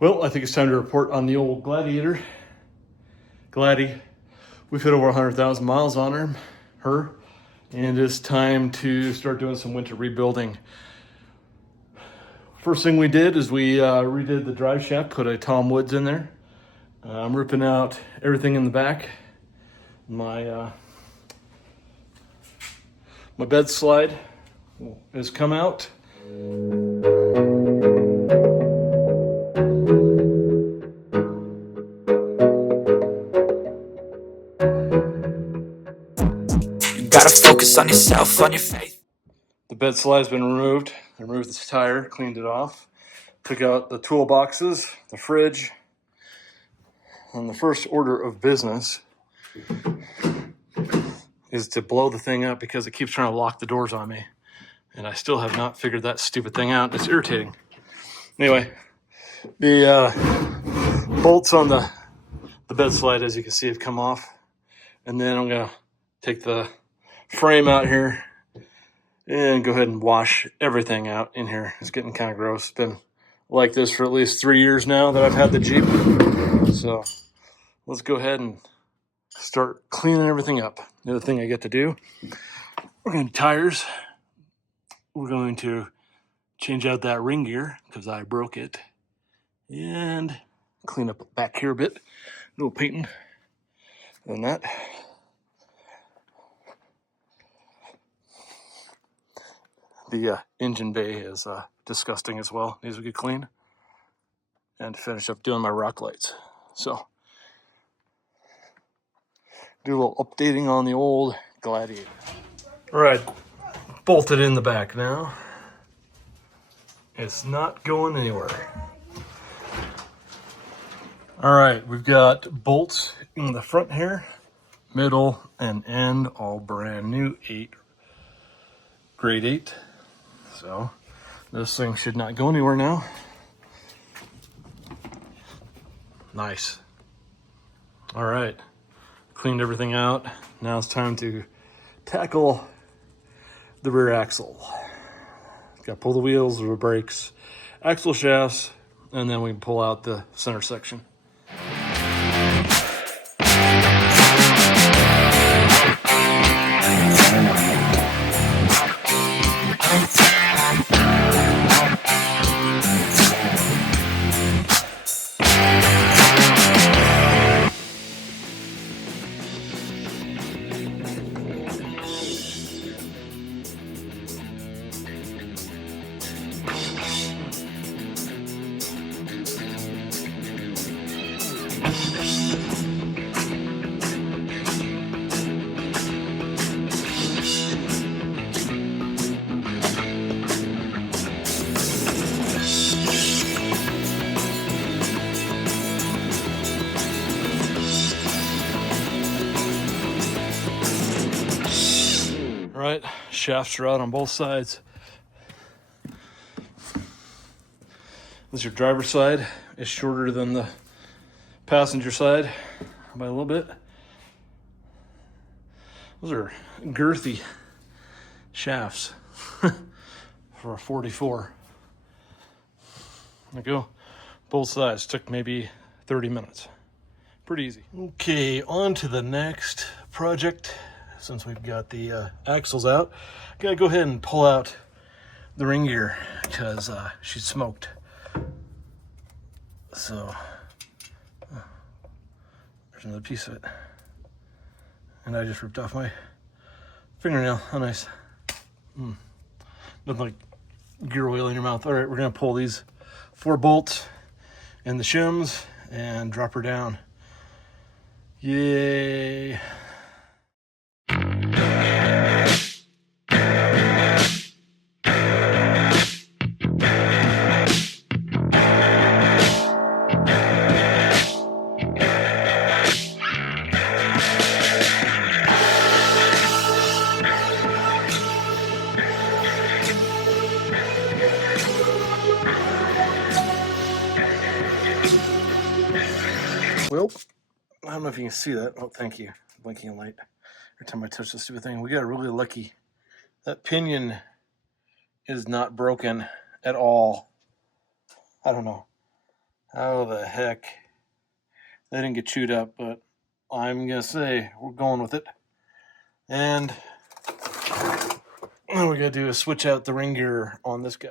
Well, I think it's time to report on the old Gladiator. Gladdy. We've hit over 100,000 miles on her, and it's time to start doing some winter rebuilding. First thing we did is we redid the drive shaft, put a Tom Woods in there. I'm ripping out everything in the back. My bed slide has come out. Gotta focus on yourself, on your faith. The bed slide's been removed. I removed this tire, cleaned it off, took out the toolboxes, the fridge, and the first order of business is to blow the thing up because it keeps trying to lock the doors on me. And I still have not figured that stupid thing out. It's irritating. Anyway, the bolts on the bed slide, as you can see, have come off. And then I'm gonna take the frame out here and go ahead and wash everything out in here. It's getting kind of gross. It's been like this for at least 3 years now that I've had the Jeep. So let's go ahead and start cleaning everything up. The other thing I get to do, we're going to tires. We're going to change out that ring gear because I broke it. And clean up back here a bit. A little painting and that. The engine bay is disgusting as well. Needs to get clean. And finish up doing my rock lights. So, do a little updating on the old Gladiator. All right, bolted in the back now. It's not going anywhere. All right, we've got bolts in the front here, middle and end, all brand new, grade 8. So this thing should not go anywhere now. Nice. All right, cleaned everything out. Now it's time to tackle the rear axle. Got to pull the wheels, the brakes, axle shafts, and then we can pull out the center section. Right, shafts are out on both sides. This is your driver's side. It's shorter than the passenger side by a little bit. Those are girthy shafts for a 44. There you go. Both sides. Took maybe 30 minutes. Pretty easy. Okay, on to the next project. Since we've got the axles out, gotta go ahead and pull out the ring gear because she's smoked. So there's another piece of it, and I just ripped off my fingernail. How nice. Nothing like gear oil in your mouth. All right, we're gonna pull these 4 bolts and the shims and drop her down. Yay. Well, I don't know if you can see that. Oh, thank you. Blinking light. Every time I touch this stupid thing, we got really lucky. That pinion is not broken at all. I don't know. How the heck? They didn't get chewed up, but I'm gonna say we're going with it. And all we gotta do is switch out the ring gear on this guy.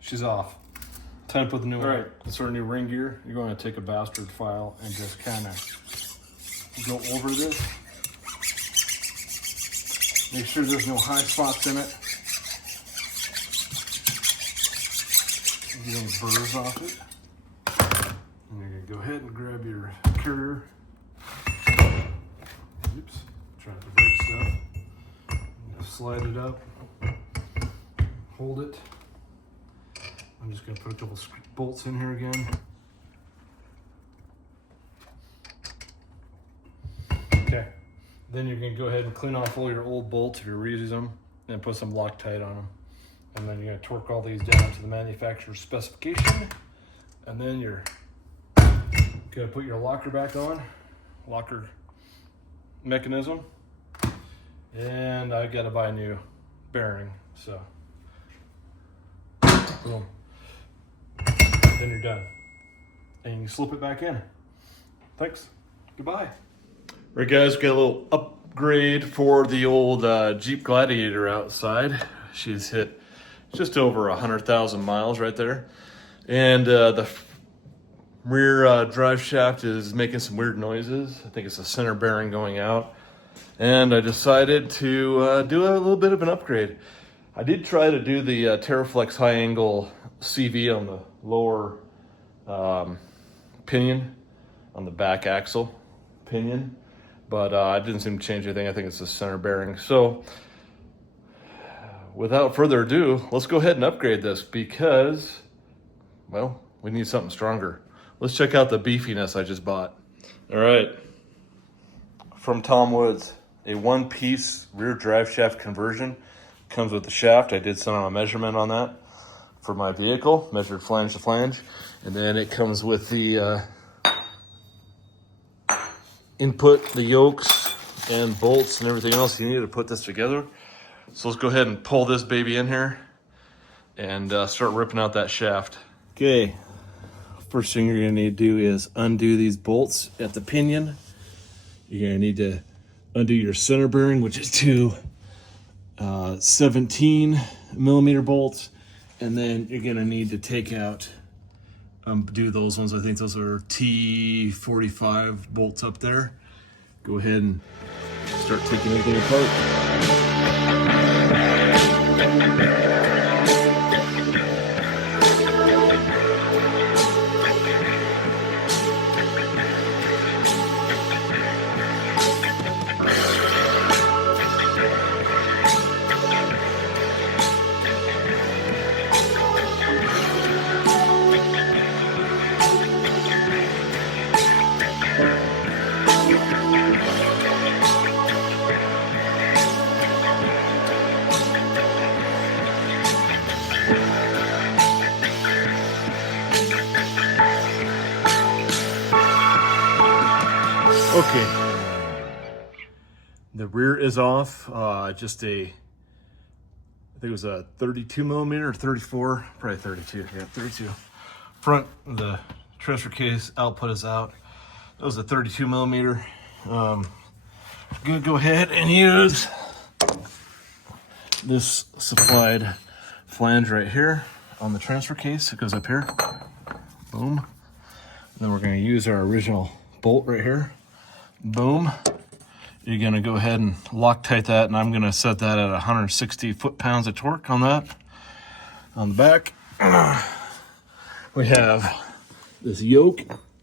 She's off. Time to put the new one. All right, that's our new ring gear. You're going to take a bastard file and just kind of go over this. Make sure there's no high spots in it. Get any burrs off it. And you're going to go ahead and grab your carrier. Oops, trying to break stuff. Just slide it up. Hold it. I'm just going to put a couple bolts in here again. Okay. Then you're going to go ahead and clean off all your old bolts if you reuse them, and put some Loctite on them. And then you're going to torque all these down to the manufacturer's specification. And then you're going to put your locker back on, locker mechanism. And I got to buy a new bearing, so boom. Then you're done. And you slip it back in. Thanks. Goodbye. All right, guys, we got a little upgrade for the old Jeep Gladiator outside. She's hit just over 100,000 miles right there. And the rear drive shaft is making some weird noises. I think it's the center bearing going out. And I decided to do a little bit of an upgrade. I did try to do the Terraflex high angle CV on the lower pinion, on the back axle pinion, but I didn't seem to change anything. I think it's the center bearing. So without further ado, let's go ahead and upgrade this because, well, we need something stronger. Let's check out the beefiness I just bought. All right, from Tom Woods, a one-piece rear drive shaft conversion. Comes with the shaft. I did send on a measurement on that for my vehicle, measured flange to flange. And then it comes with the input, the yokes and bolts and everything else you need to put this together. So let's go ahead and pull this baby in here and start ripping out that shaft. Okay, first thing you're gonna need to do is undo these bolts at the pinion. You're gonna need to undo your center bearing, which is two 17 millimeter bolts, and then you're gonna need to take out do those ones. I think those are T45 bolts up there. Go ahead and start taking everything apart. Okay, the rear is off. Just I think it was a 32 millimeter or 34, probably 32. Yeah, 32. Front of the transfer case output is out. That was a 32 millimeter. I'm gonna go ahead and use this supplied flange right here on the transfer case. It goes up here. Boom. And then we're gonna use our original bolt right here. Boom. You're gonna go ahead and Loctite that, and I'm gonna set that at 160 foot-pounds of torque on that. On the back, we have this yoke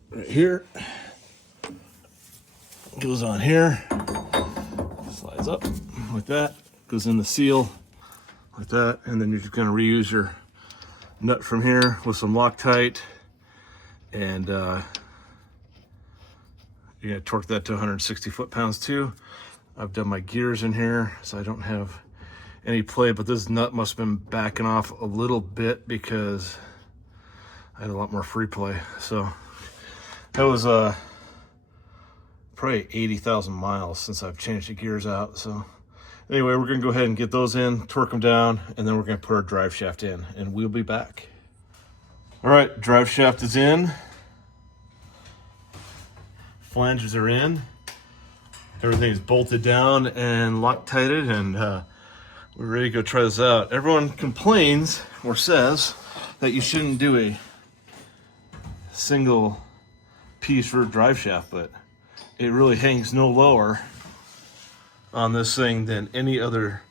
right here. Goes on here, slides up like that, goes in the seal like that, and then you're just gonna reuse your nut from here with some Loctite, and you're You're gonna torque that to 160 foot-pounds too. I've done my gears in here, so I don't have any play, but this nut must have been backing off a little bit because I had a lot more free play. So that was probably 80,000 miles since I've changed the gears out. So anyway, we're gonna go ahead and get those in, torque them down, and then we're gonna put our drive shaft in, and we'll be back. All right, drive shaft is in. Flanges are in. Everything is bolted down and Loctited, and we're ready to go try this out. Everyone complains or says that you shouldn't do a single piece for a drive shaft, but it really hangs no lower on this thing than any other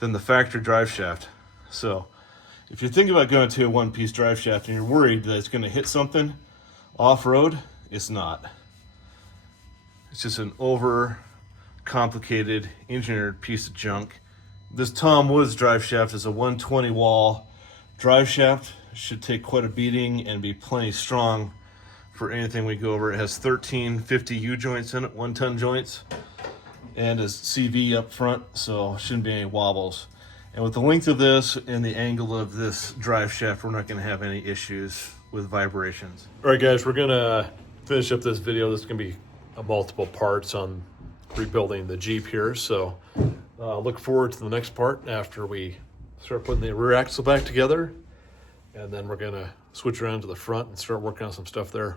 than the factory drive shaft. So if you're thinking about going to a one-piece drive shaft and you're worried that it's going to hit something off-road, it's not. It's just an over complicated engineered piece of junk. This Tom Woods drive shaft is a 120 wall drive shaft. Should take quite a beating and be plenty strong for anything we go over. It has 13 50 U-joints in it, 1-ton joints, and a CV up front, so shouldn't be any wobbles. And with the length of this and the angle of this drive shaft, we're not going to have any issues with vibrations. All right, guys, we're going to finish up this video. This is going to be multiple parts on rebuilding the Jeep here. So look forward to the next part after we start putting the rear axle back together. And then we're going to switch around to the front and start working on some stuff there.